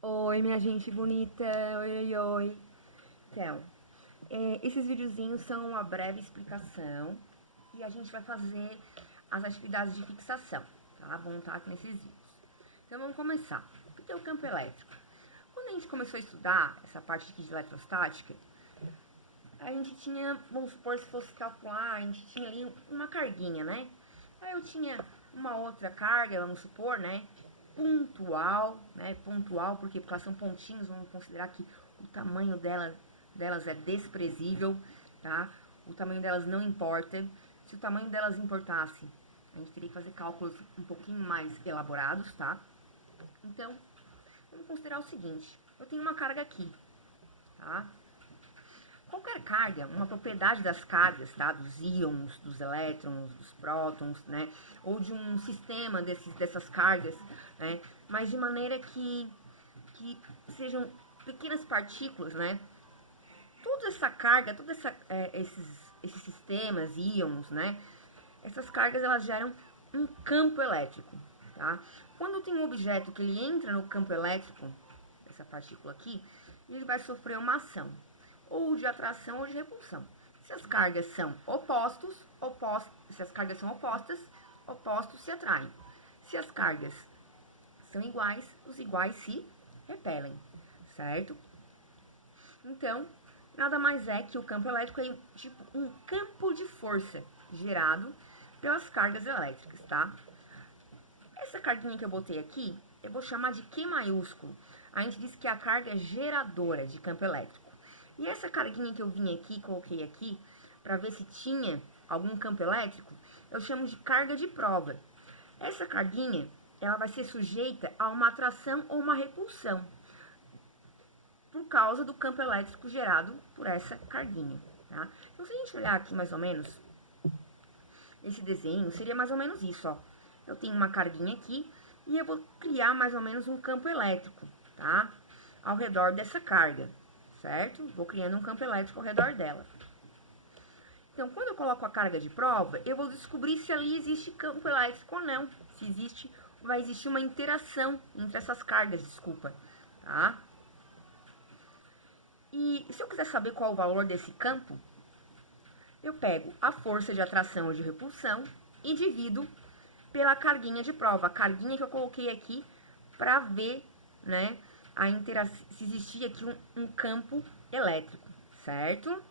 Oi, minha gente bonita, oi, oi, oi. Então, esses videozinhos são uma breve explicação e a gente vai fazer as atividades de fixação, tá? Vamos estar aqui nesses vídeos. Então, vamos começar. O que é o campo elétrico? Quando a gente começou a estudar essa parte aqui de eletrostática, a gente tinha, vamos supor, se fosse calcular, a gente tinha ali uma carguinha, né? Aí eu tinha uma outra carga, vamos supor, né? Pontual, né? Pontual, porque elas são pontinhos, vamos considerar que o tamanho delas é desprezível, tá? O tamanho delas não importa. Se o tamanho delas importasse, a gente teria que fazer cálculos um pouquinho mais elaborados, tá? Então, vamos considerar o seguinte: eu tenho uma carga aqui, tá? Qualquer carga, uma propriedade das cargas, tá? Dos íons, dos elétrons, dos prótons, né? Ou de um sistema dessas cargas, né? Mas de maneira que sejam pequenas partículas, né? Toda essa carga, esses sistemas, íons, né? Essas cargas, elas geram um campo elétrico, tá? Quando tem um objeto que ele entra no campo elétrico, essa partícula aqui, ele vai sofrer uma ação, ou de atração ou de repulsão. Se as cargas são se as cargas são opostas, opostos se atraem. Se as cargas são iguais, os iguais se repelem, certo? Então, nada mais é que o campo elétrico é tipo um campo de força gerado pelas cargas elétricas, tá? Essa carguinha que eu botei aqui, eu vou chamar de Q maiúsculo. A gente diz que é a carga geradora de campo elétrico. E essa carguinha que eu vim aqui, coloquei aqui, para ver se tinha algum campo elétrico, eu chamo de carga de prova. Essa carguinha, ela vai ser sujeita a uma atração ou uma repulsão, por causa do campo elétrico gerado por essa carguinha, tá? Então, se a gente olhar aqui mais ou menos, esse desenho seria mais ou menos isso, ó. Eu tenho uma carguinha aqui e eu vou criar mais ou menos um campo elétrico, tá? Ao redor dessa carga, certo? Vou criando um campo elétrico ao redor dela. Então, quando eu coloco a carga de prova, eu vou descobrir se ali existe campo elétrico ou não. Se existe, vai existir uma interação entre essas cargas, desculpa, tá? E se eu quiser saber qual é o valor desse campo, eu pego a força de atração ou de repulsão e divido pela carguinha de prova, a carguinha que eu coloquei aqui para ver, né, se existia aqui um campo elétrico, certo?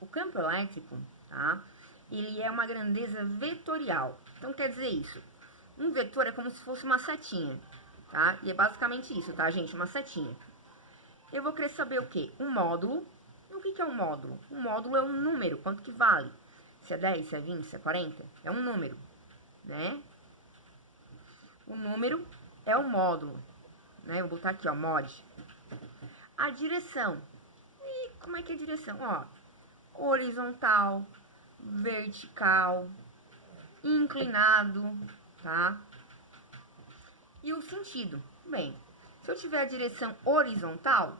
O campo elétrico, tá? Ele é uma grandeza vetorial. Então, quer dizer isso. Um vetor é como se fosse uma setinha, tá? E é basicamente isso, tá, gente? Uma setinha. Eu vou querer saber o quê? Um módulo. E o que é um módulo? Um módulo é um número, quanto que vale? Se é 10, se é 20, se é 40? É um número, né? O número é o módulo, né? Eu vou botar aqui, ó, mod. A direção. E como é que é a direção? Ó, horizontal, vertical, inclinado, tá? E o sentido? Bem, se eu tiver a direção horizontal,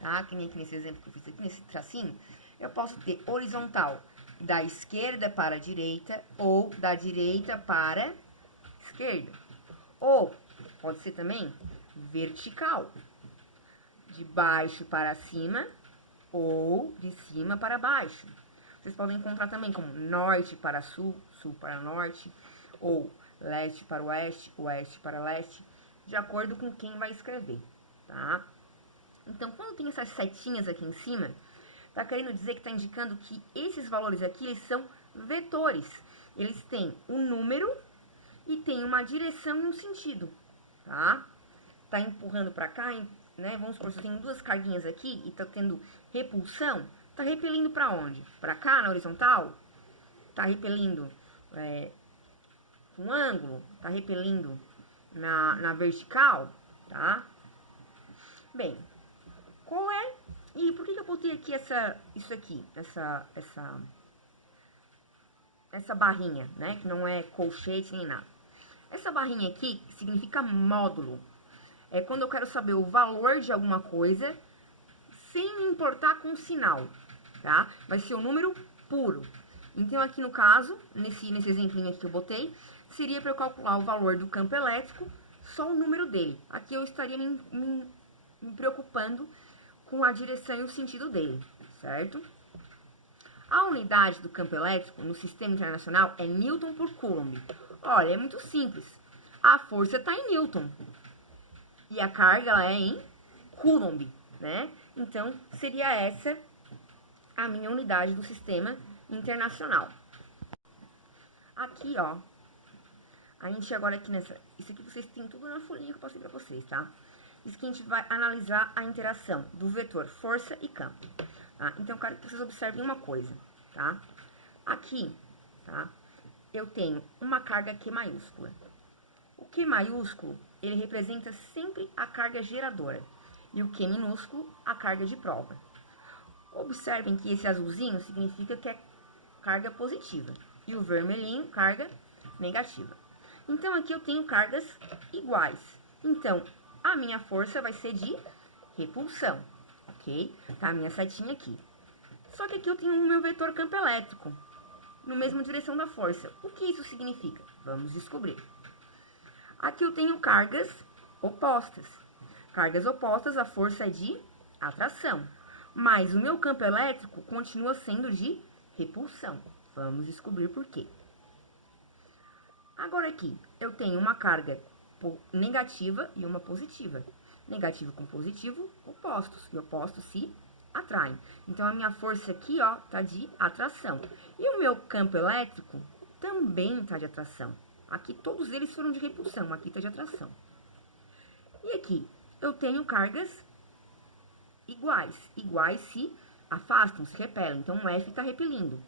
tá? Que nem aqui nesse exemplo que eu fiz aqui, nesse tracinho, eu posso ter horizontal da esquerda para a direita ou da direita para a esquerda. Ou pode ser também vertical, de baixo para cima ou de cima para baixo. Vocês podem encontrar também como norte para sul, sul para norte, ou leste para oeste, oeste para leste, de acordo com quem vai escrever, tá? Então, quando tem essas setinhas aqui em cima, tá querendo dizer que tá indicando que esses valores aqui, eles são vetores. Eles têm um número e tem uma direção e um sentido, tá? Tá empurrando para cá, né? Vamos supor, se eu tenho duas carguinhas aqui e tá tendo repulsão, tá repelindo para onde? Para cá, na horizontal? Tá repelindo com ângulo? Tá repelindo na vertical, tá? Bem, qual é? E por que eu botei aqui essa barrinha, né? Que não é colchete nem nada. Essa barrinha aqui significa módulo. É quando eu quero saber o valor de alguma coisa sem me importar com o sinal, tá? Vai ser um número puro. Então, aqui no caso, nesse exemplinho aqui que eu botei, seria para eu calcular o valor do campo elétrico só o número dele. Aqui eu estaria me preocupando com a direção e o sentido dele, certo? A unidade do campo elétrico no sistema internacional é Newton por Coulomb. Olha, é muito simples. A força está em Newton e a carga ela é em Coulomb, né? Então, seria essa a minha unidade do sistema internacional. Aqui, ó, a gente agora aqui nessa... Isso aqui vocês têm tudo na folhinha que eu passei pra vocês, tá? Isso que a gente vai analisar a interação do vetor força e campo, tá? Então, eu quero que vocês observem uma coisa, tá? Aqui, tá? Eu tenho uma carga Q maiúscula. O Q maiúsculo, ele representa sempre a carga geradora. E o Q minúsculo, a carga de prova. Observem que esse azulzinho significa que é carga positiva. E o vermelhinho, carga negativa. Então, aqui eu tenho cargas iguais. Então, a minha força vai ser de repulsão, ok? Tá a minha setinha aqui. Só que aqui eu tenho o meu vetor campo elétrico, na mesma direção da força. O que isso significa? Vamos descobrir. Aqui eu tenho cargas opostas. Cargas opostas, a força é de atração. Mas o meu campo elétrico continua sendo de repulsão. Vamos descobrir por quê. Agora aqui, eu tenho uma carga negativa e uma positiva. Negativo com positivo, opostos. E opostos se atraem. Então, a minha força aqui, ó, tá de atração. E o meu campo elétrico também tá de atração. Aqui, todos eles foram de repulsão. Aqui tá de atração. E aqui, eu tenho cargas iguais. Iguais se afastam, se repelem. Então, o F tá repelindo.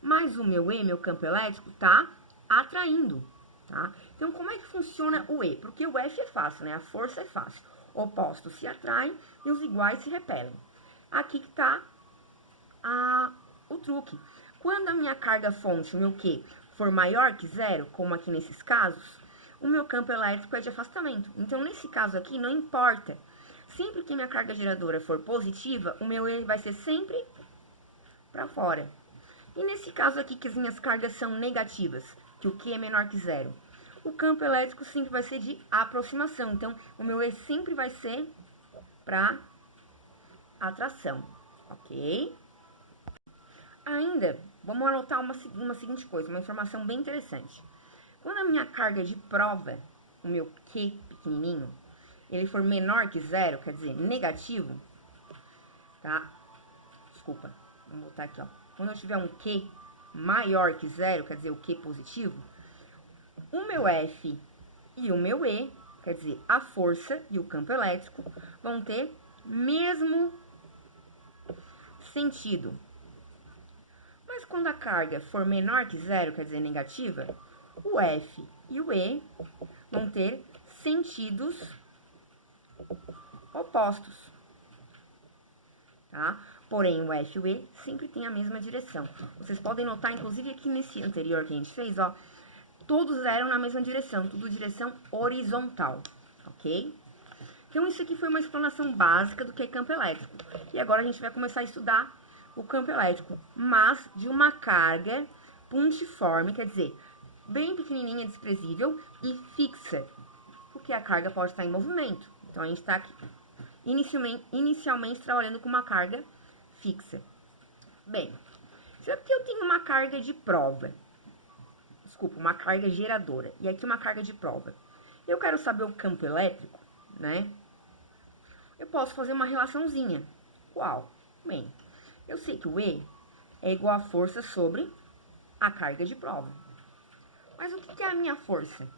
Mas o meu E, meu campo elétrico, tá atraindo, tá? Então, como é que funciona o E? Porque o F é fácil, né? A força é fácil. Opostos se atraem e os iguais se repelem. Aqui que tá o truque. Quando a minha carga fonte, o meu Q, for maior que zero, como aqui nesses casos, o meu campo elétrico é de afastamento. Então, nesse caso aqui, não importa. Sempre que minha carga geradora for positiva, o meu E vai ser sempre para fora. E nesse caso aqui, que as minhas cargas são negativas, que o Q é menor que zero, o campo elétrico sempre vai ser de aproximação. Então, o meu E sempre vai ser para atração, ok? Ainda, vamos anotar uma seguinte coisa, uma informação bem interessante. Quando a minha carga de prova, o meu Q pequenininho, ele for menor que zero, quer dizer, negativo, tá? Desculpa, vamos botar aqui, ó. Quando eu tiver um Q maior que zero, quer dizer, o Q positivo, o meu F e o meu E, quer dizer, a força e o campo elétrico, vão ter mesmo sentido. Mas quando a carga for menor que zero, quer dizer, negativa, o F e o E vão ter sentidos opostos, tá? Porém, o F e o E sempre tem a mesma direção. Vocês podem notar, inclusive, aqui nesse anterior que a gente fez, ó, todos eram na mesma direção, tudo direção horizontal, ok? Então, isso aqui foi uma explanação básica do que é campo elétrico. E agora a gente vai começar a estudar o campo elétrico, mas de uma carga puntiforme, quer dizer, bem pequenininha, desprezível e fixa, porque a carga pode estar em movimento. Então, a gente está aqui inicialmente trabalhando com uma carga fixa. Bem, se aqui eu tenho uma carga de prova, desculpa, uma carga geradora, e aqui uma carga de prova, eu quero saber o campo elétrico, né? Eu posso fazer uma relaçãozinha. Qual? Bem, eu sei que o E é igual a força sobre a carga de prova. Mas o que é a minha força?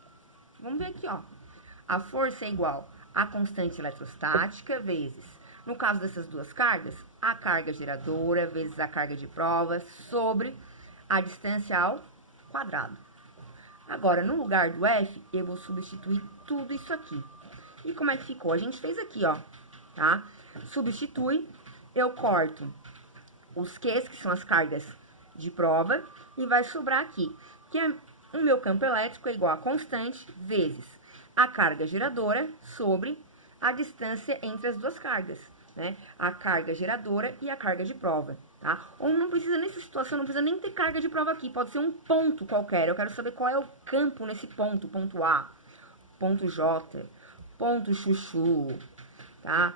Vamos ver aqui, ó. A força é igual a constante eletrostática vezes, no caso dessas duas cargas, a carga geradora vezes a carga de prova sobre a distância ao quadrado. Agora, no lugar do F, eu vou substituir tudo isso aqui. E como é que ficou? A gente fez aqui, ó, tá? Substitui, eu corto os Qs, que são as cargas de prova, e vai sobrar aqui, que é o meu campo elétrico é igual a constante vezes a carga geradora sobre a distância entre as duas cargas, né? A carga geradora e a carga de prova, tá? Ou não precisa, nessa situação, não precisa nem ter carga de prova aqui, pode ser um ponto qualquer. Eu quero saber qual é o campo nesse ponto, ponto A. ponto J, ponto chuchu, tá?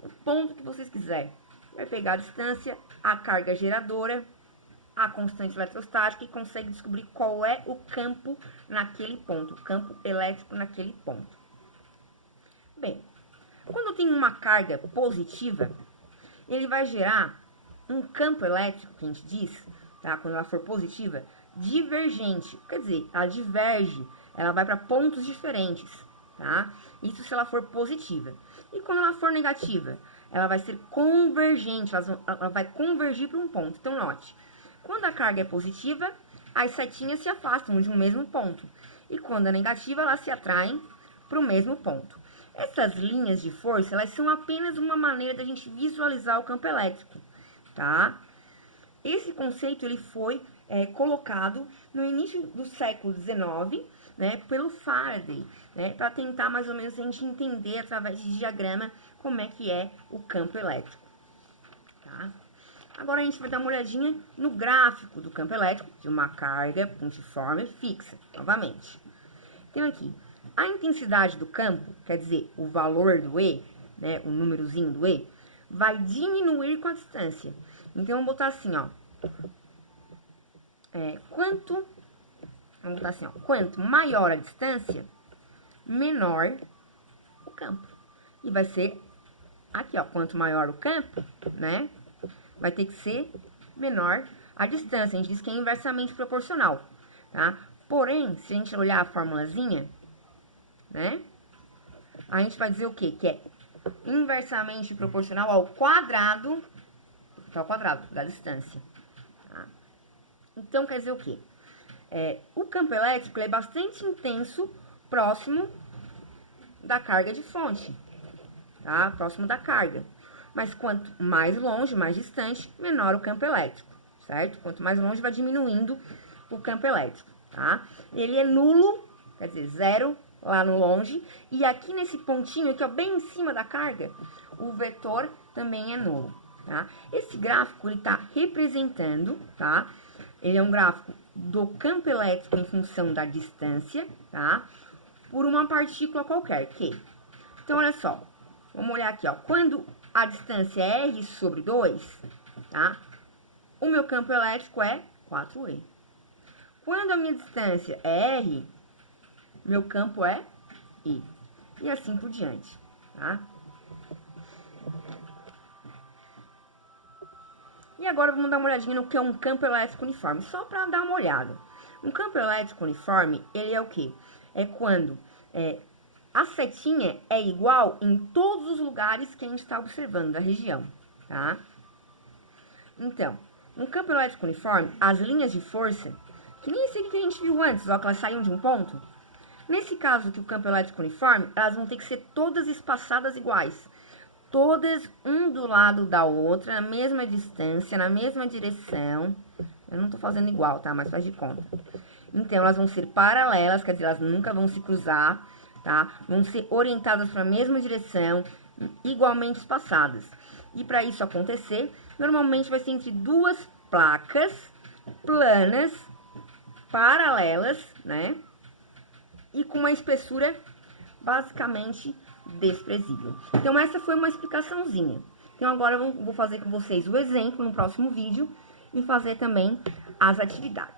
O ponto que vocês quiserem. Vai pegar a distância, a carga geradora, a constante eletrostática e consegue descobrir qual é o campo naquele ponto, o campo elétrico naquele ponto. Bem, quando tem uma carga positiva, ele vai gerar um campo elétrico, que a gente diz, tá? Quando ela for positiva, divergente. Quer dizer, ela diverge, ela vai para pontos diferentes, tá? Isso se ela for positiva. E quando ela for negativa, ela vai ser convergente, ela vai convergir para um ponto. Então, note, quando a carga é positiva, as setinhas se afastam de um mesmo ponto. E quando é negativa, elas se atraem para o mesmo ponto. Essas linhas de força, elas são apenas uma maneira da gente visualizar o campo elétrico, tá? Esse conceito, ele foi colocado no início do século XIX, né, pelo Faraday, né, para tentar mais ou menos a gente entender através de diagrama como é que é o campo elétrico, tá? Agora a gente vai dar uma olhadinha no gráfico do campo elétrico de uma carga pontiforme fixa, novamente. Então aqui, a intensidade do campo, quer dizer, o valor do E, né, o númerozinho do E, vai diminuir com a distância. Então, vamos botar assim, ó. Vamos botar assim, ó. Quanto maior a distância, menor o campo. E vai ser aqui, ó. Quanto maior o campo, né, vai ter que ser menor a distância. A gente diz que é inversamente proporcional, tá? Porém, se a gente olhar a formulazinha, né, a gente vai dizer o quê? Que é inversamente proporcional ao quadrado da distância. Tá? Então, quer dizer o quê? O campo elétrico é bastante intenso próximo da carga de fonte, tá? Próximo da carga. Mas quanto mais longe, mais distante, menor o campo elétrico, certo? Quanto mais longe, vai diminuindo o campo elétrico, tá? Ele é nulo, quer dizer, zero lá no longe. E aqui nesse pontinho, aqui, ó, bem em cima da carga, o vetor também é nulo, tá? Esse gráfico, ele tá representando, tá? Ele é um gráfico do campo elétrico em função da distância, tá? Por uma partícula qualquer, Q. Então, olha só. Vamos olhar aqui, ó. Quando a distância é R sobre 2, tá? O meu campo elétrico é 4E. Quando a minha distância é R, meu campo é E. E assim por diante, tá? E agora vamos dar uma olhadinha no que é um campo elétrico uniforme, só para dar uma olhada. Um campo elétrico uniforme, ele é o quê? É quando a setinha é igual em todos os lugares que a gente está observando da região, tá? Então, um campo elétrico uniforme, as linhas de força, que nem esse aqui que a gente viu antes, ó, que elas saíam de um ponto. Nesse caso aqui, o campo elétrico uniforme, elas vão ter que ser todas espaçadas iguais. Todas um do lado da outra, na mesma distância, na mesma direção. Eu não tô fazendo igual, tá? Mas faz de conta. Então, elas vão ser paralelas, quer dizer, elas nunca vão se cruzar, tá? Vão ser orientadas para a mesma direção, igualmente espaçadas. E para isso acontecer, normalmente vai ser entre duas placas planas, paralelas, né? E com uma espessura basicamente desprezível. Então, essa foi uma explicaçãozinha. Então, agora eu vou fazer com vocês o exemplo no próximo vídeo e fazer também as atividades.